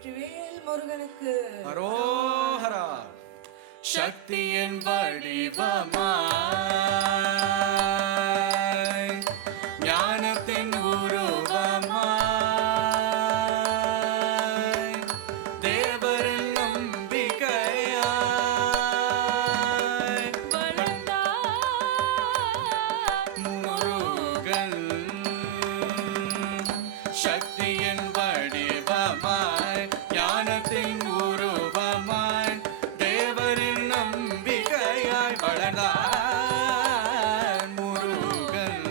வெற்றிவேல் முருகனுக்கு அரோஹரா. சக்தியின் வடிவமாய் ஞானத்தின் உருவமாய் தேவரின் நம்பிக்கையாய் முருகன். சக்தியின் வடிவமாய் ஞானத்தின் உருவமாய் தேவரின் நம்பிக்கையாய் வளர்ந்தார் முருகன்.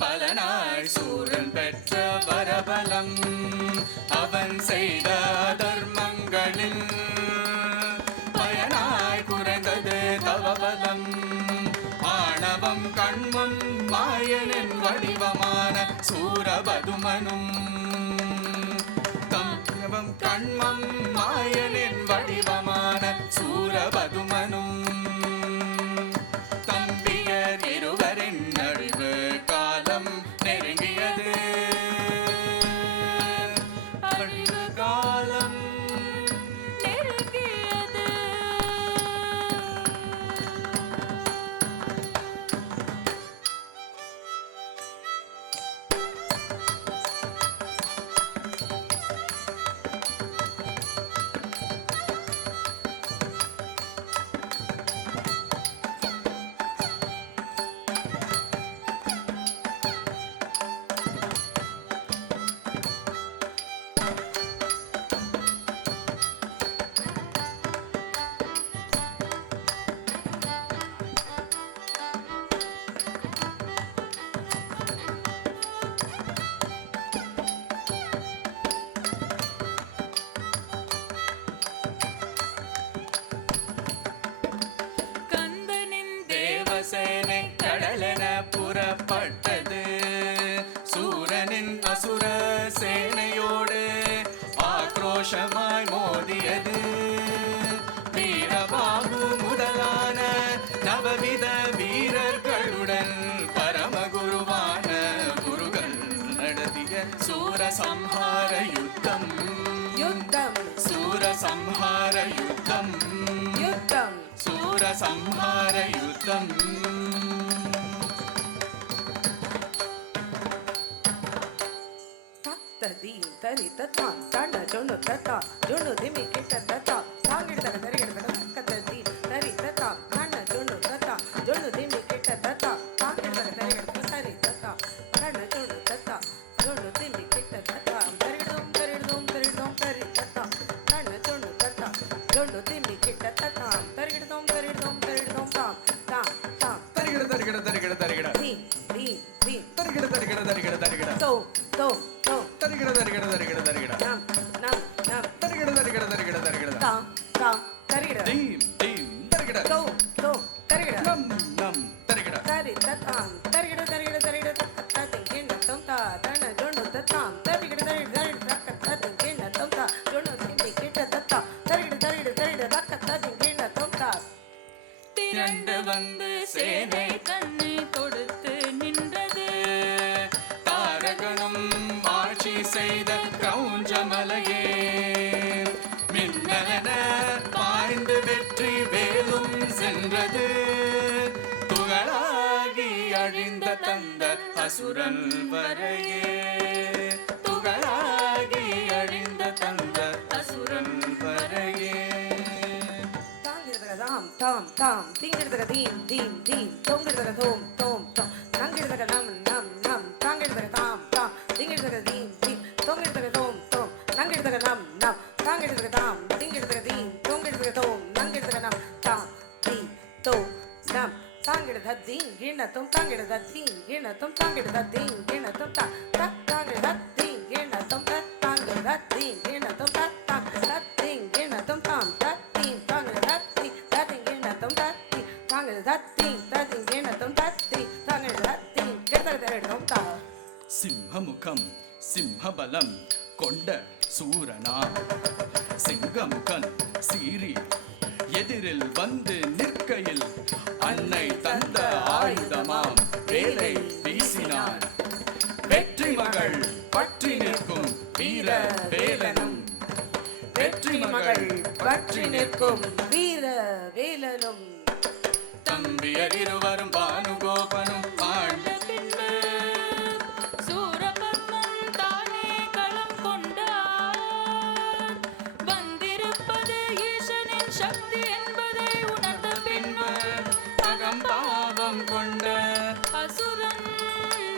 பலனாய் சூரன் பெற்ற வரபலம் அவன் செய்த தர்மங்களில் பயனாய் குறைந்தது தவபலம். ஆணவம் கண்மம் மாயனின் வடிவமான சூரபதுமனும் தம்பம் கண்மம் மாயனின் வடிவமான சூரபதுமனும் தம்பியர் இருவரின் அழிவு காலம் நெருங்கியது. அழிவு காலம் நெருங்கியது. சேனை கடலென புறப்பட்டது. சூரனின் அசுர சேனையோடு ஆக்ரோஷமாய் மோதியது. வீரபாகு முதலான நவவித வீரர்களுடன் பரமகுருவான முருகன் நடத்திய சூரசம்ஹார யுத்தம். சூரசம்ஹார யுத்தம். சூரசம்ஹார யுத்தம். தரி தத்தா தன ஜொண்ணு தத்தா ஜொண்ணு திமி கிட்ட தத்தா சாங்கிடுதல தரிகிடுதல தத்தாம் தரிடும் தரிடும் தரிடும் தரி தத்தாம் கண்ண சொன்னு தத்தாம் ஜொண்டு திம்மி கிட்ட தத்தாம் தரிடும் தரிடும் தரிடும் தாம் தாம் தாம் தரிகிட தரிகிட தரிகிட தரிகிட தீம் தீம் தீம் தரிகிட தரிகிட தரிகிட தரிகிட தோ தோ தோ தரிகிட தரிகிட தரிகிட தரிகிட நம் நம் நம் தரிகிட தரிகிட தரிகிட தரிகிட தாம் தாம் தரிகிட தீம் தீம் தரிகிட தோ தோ தரிகிட நம் நம் தரிகிட தரி தத்தாம் தரிகிட தரிகிட தரிகிட தத்தத்தின் கிண்ணத்தம் தா தன ஜொண்டு தத்தாம் தரிகிட தரிகிட தரிகிட தத்தத்தின் கிண்ணத்தம் தா ஜொண்டு திம்மி கிட்ட தத்தாம் தரிகிட தரிகிட தரிகிட தத்தத்தின் கிண்ணத்தம் தா திரண்டு வந்து சேனை கண்ணை கொடுத்து நின்றது தாரகனும் ஆட்சி செய்த கிரௌஞ்சமலையே மின்னலென பாய்ந்து வெற்றி வேலும் சென்றது துகளாகி அழிந்த தந்த அசுரன் வரையே துகளாகி அழிந்த தந்த அசுரன் வரையே தாம் தாம் தாம் தீங்கிடுதக தீம் தீம் தீம் தொங்கிடுதக தோம் தோம் தோம் நங்கிடுதக நம் நம் நம் தாங்கிடுதக தாம் தாம் தீங்கிடுதக தீம் தீம் தொங்கிடுதக தோம் தோம் நங்கிடுதக நம் நம் தாங்கிடுதக தாம் தீங்கிடுதக தீம் தொங்கிடுதக தோம் நங்கிடுதக நம் தாம் தீம் தோ நம் தாங்கிடுத தீம் கிண்ணத்தும் தாங்கிடுத தீம் கிண்ணத்தும் தாங்கிடுத தீம் கிண்ணத்தும் தா தாங்கிடுத தீம் கிண்ணத்தும் தாங்கிடுத தீம் கிண்ணத்தும் தாங்கிடுத தீம் கிண்ணத்தும் தாம் தீம் தாங்கிடுத சிம்மமுகம் சிம்மபலம் கொண்ட சூரனா சிங்கமுகன் சீறி எதிரில் வந்து நிற்கையில் அன்னை தந்த ஆயுதமாம் வேலை வீசினான் வெற்றி மகள் பற்றி நிற்கும் வீர வேலனும் வெற்றி மகள் பற்றி நிற்கும் வீர வேலனும் தம்பியர் இருவரும் பானுகோபனும் ஆண்ட பின்பு சூரபத்மன் தானே களம் கொண்டார் வந்திருப்பது ஈசனின் சக்தி என்பதை உணர்ந்த பின்பு அகம்பாவம் கொண்ட அசுரன்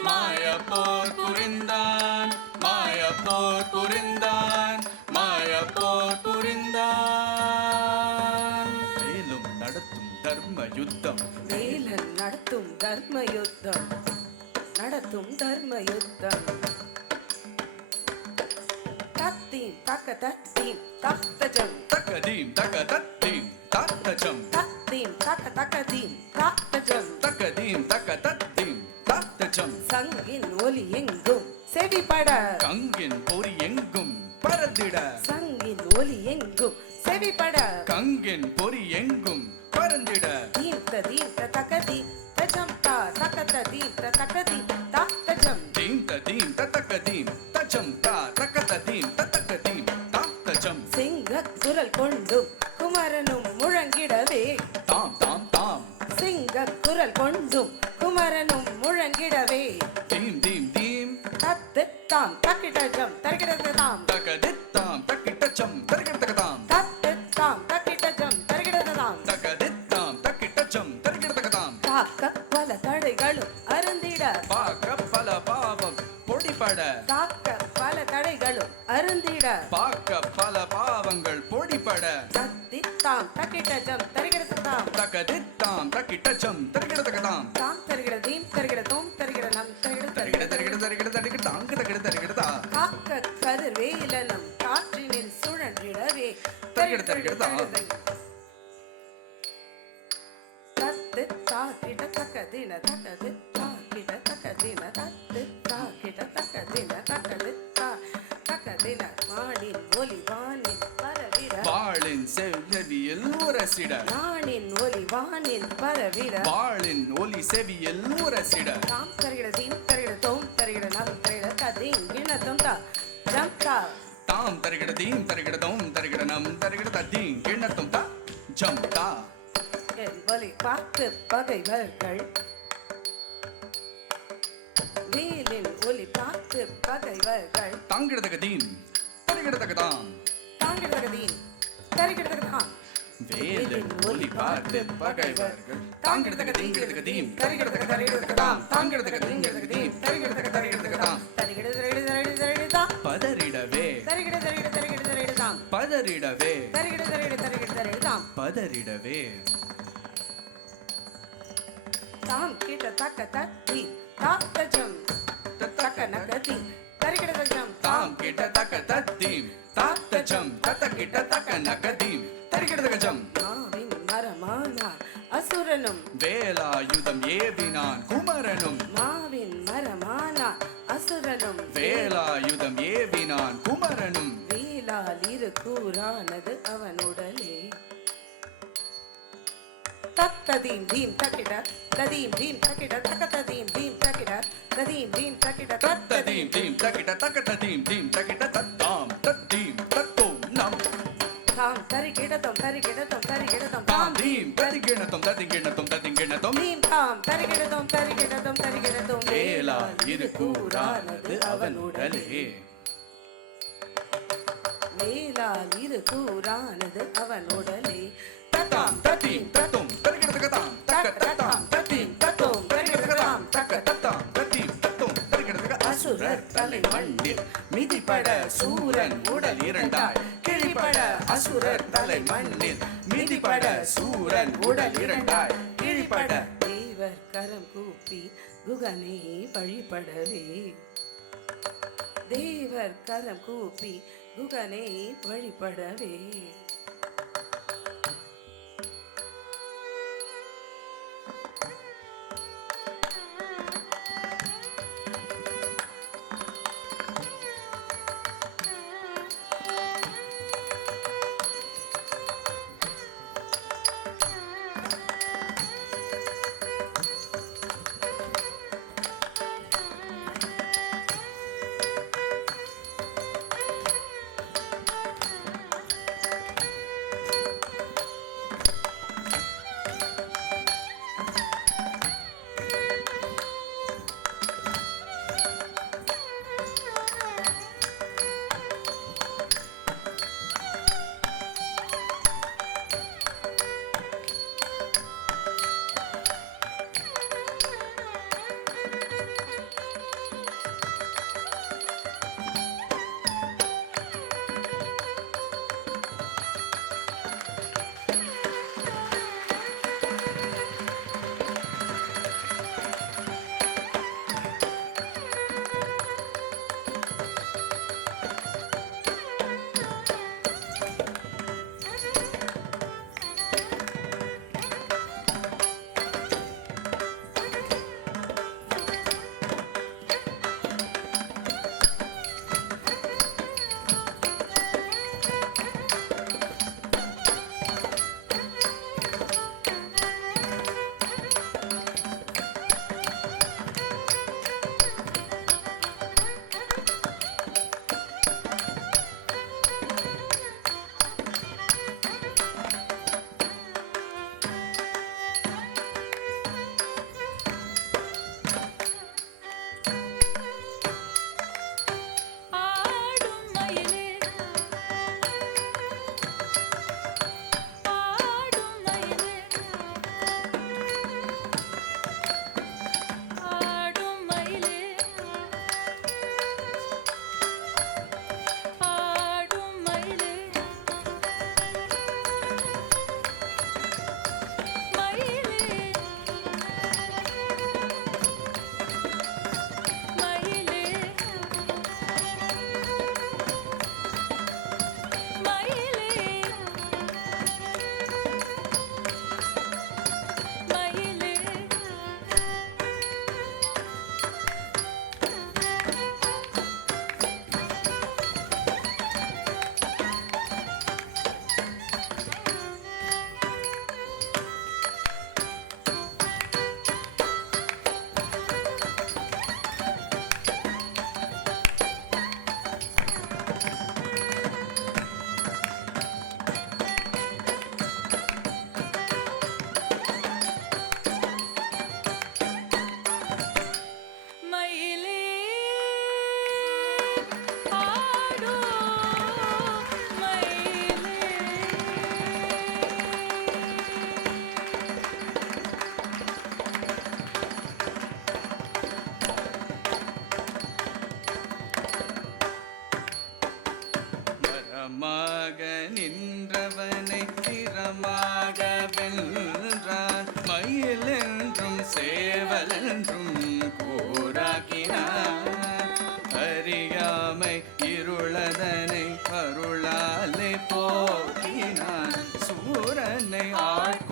மாயப்போர் புரிந்தான் மாயப்போர் புரிந்தான் மாயப்போர் புரிந்தான் மேலும் நடத்தும் தர்ம யுத்தம் வேலன் நடத்தும் தர்ம யுத்தம் நடத்தும் தர்ம யுத்தம் தத்தீம் தக்க தத்தீம் தத்தஜம் தக்கதீம் தக்க தத்தீம் தத்தஜம் தத்தீம் தக்க தக்கதீம் தத்தஜம் தக்கதீம் தக்க தத்தீம் தத்தஜம் சங்கின் ஒலி எங்கும் செவிப்பட கங்கின் பொறி எங்கும் பறந்திட சங்கின் ஒலி எங்கும் செவிப்பட கங்கின் பொறி எங்கும் பறந்திட தீம்த தீம்த தக்கதி தஜம் தா தக்கத தீம்த தக்கதி தத்தஜம் தீம் ததீம் தத்தக்கதீம் தஜம் தா தக்கதீம் தத்தக்கதீம் தத்தஜம் சிங்க குரல் கொண்டும் குமரனும் முழங்கிடவே தாம் தாம் தாம் சிங்க குரல் கொண்டும் குமரனும் முழங்கிடவே தீம் தீம் தீம் தத்து தாம் தக்கிடஜம் தருகிடதாம் தக்கதித்தாம் தக்கிட்டச்சம் தருகிடதகதாம் தத்து தாம் தக்கிடஜம் தருகிடதாம் தக்கதித்தாம் தக்கிட்டச்சம் தருகிடதகதாம் தாக்க பல தடைகளும் அருந்திட பாக்க பல பாவம் பொடிபட தாக்க பல தடைகளும் அருந்திட பாக்க பல பாவங்கள் பொடிபட தத்தி தாம் தக்கிடஜம் தருகிடதாம் தக்கதித்தாம் தக்கிட்டச்சம் தருகிடதகதாம் தாம் தருகிடதீம் தருகிடதோம் தருகிடனம் தருகிட தருகிட தருகிட தருகிட தருகிட தாங்க தருகிட தருகிடதா காக்க கதிர்வேலனும் காற்றினில் சுழன்றிடவே தருகிட தருகிடதா தத்து தாக்கிட தக்கதின தக்கது தாக்கிட தக்கதின தத்து தாக்கிட தக்கதின தக்கது தக்கதின வானின் ஒலி வானில் பரவிட வாளின் செவியில் உரசிட வானின் ஒலி வானில் பரவிட வாளின் ஒலி செவியில் உரசிட தாம் தருகிட தீம் தருகிட தோம் தருகிட நம் தருகிட ததீம் கிணத்தம் தா ஜம் தா தாம் தருகிட தீம் தருகிட தோம் தருகிட நம் தருகிட தத்தீம் கிண்ணத்தும் தா ஜம் தா என் ஒலி பார்த்து பகைவர்கள் வேலின் ஒலி பார்த்து பகைவர்கள் தாங்கிடதகதீம் தருகிடதகதாம் தாங்கிடதகதீம் தருகிடதகதாம் வேலின் ஒலி பார்த்து பகைவர்கள் தாங்கிடதகதீம் தருகிடதகதாம் தாங்கிடதகதீம் தருகிடதகதாம் தருகிட தருகிட தருகிட தருகிட பதறிடவே. தாம் கிட்ட தக்க தத்தி தாத்தஜம் தக்க நகதி தரிகிடதஜம் தாம் கிட்ட தக்க தத்தீம் தாத்தஜம் தத்த கிட்ட தக்க நகதீம் தரிகிடதஜம். மாவின் மரமானார் அசுரனும் வேலாயுதம் ஏவினான் குமரனும். மாவின் மரமானார் அசுரனும் வேலாயுதம் ஏவினான் குமரனும். வேலால் இரு கூறானது அவனுடலே. தத்ததீம் தீம் தக்கிட ததீம் தீம் தக்கிட தக்கதீம் தீம் தக்கிட ததீம் தீம் தக்கிட தத்ததீம் தீம் தக்கிட தக்கதீம் தீம் தக்கிட தத்தாம் தத்தீம் தத்தோம் நம். தாம் தரிகிடதம் தரிகிடதம் தரிகிடதம் தாம் தீம் ததிகிணத்தும் ததிகிணத்தும் ததிகிணத்தும். தீம் தாம் தரிகிடதம் தரிகிடதம் தரிகிடதம் வேலால் இரு கூறானது அவனுடலே. வேலால் இரு கூறானது அவனுடலே. தத்தாம் தத்தீம் தத்தோம் தரிகிடதகதாம் தக்க தத்தாம் தத்தீம் தத்தோம் தரிகிடதகதாம் தக்க தத்தாம் தத்தீம் தத்தோம் தரிகிடதக. அசுரர் தலை மண்ணில் மிதிபட சூரன் உடல் இரண்டாய் கிழிபட. அசுரர் தலை மண்ணில் மிதிபட சூரன் உடல் இரண்டாய் கிழிபட. தேவர் கரம் கூப்பி குகனை வழிபடவே. தேவர் கரம் கூப்பி குகனை வழிபடவே. நின்றவனை திறமாக மொத்தமாக வென்றான் மயில் என்றும் சேவல் என்றும் கூறாக்கினான் அறியாமை இருளதனை அருளாலே போக்கினான் சூரனை ஆட்கொண்டான்